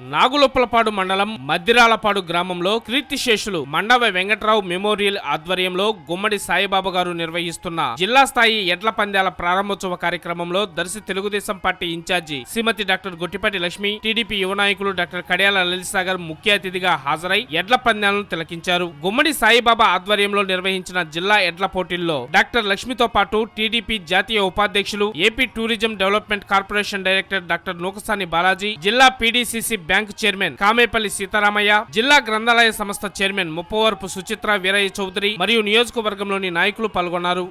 నాగులొప్పలపాడు మండలం మద్దిరాలపాడు గ్రామంలో కీర్తిశేషులు మండవ వెంకట్రావు మెమోరియల్ ఆధ్వర్యంలో గుమ్మడి సాయిబాబా గారు నిర్వహిస్తున్న జిల్లా స్థాయి ఎడ్ల పందాల ప్రారంభోత్సవ కార్యక్రమంలో దర్శి తెలుగుదేశం పార్టీ ఇన్ఛార్జి శ్రీమతి డాక్టర్ గొట్టిపాటి లక్ష్మి, టీడీపీ యువ నాయకులు డాక్టర్ కడియాల లలిత సాగర్ ముఖ్య అతిథిగా హాజరై ఎడ్ల పందాలను తిలకించారు. గుమ్మడి సాయిబాబా ఆధ్వర్యంలో నిర్వహించిన జిల్లా ఎడ్ల పోటీల్లో డాక్టర్ లక్ష్మితో పాటు టీడీపీ జాతీయ ఉపాధ్యక్షులు, AP tourism development corporation director doctor Nookasani Balaji, జిల్లా PDCC bank chairman Kamepalli Sitaramayya, జిల్లా గ్రంథాలయ సంస్థ చైర్మన్ ముప్పవరపు సుచిత్ర వీరయ్య చౌదరి మరియు నియోజకవర్గంలోని నాయకులు పాల్గొన్నారు.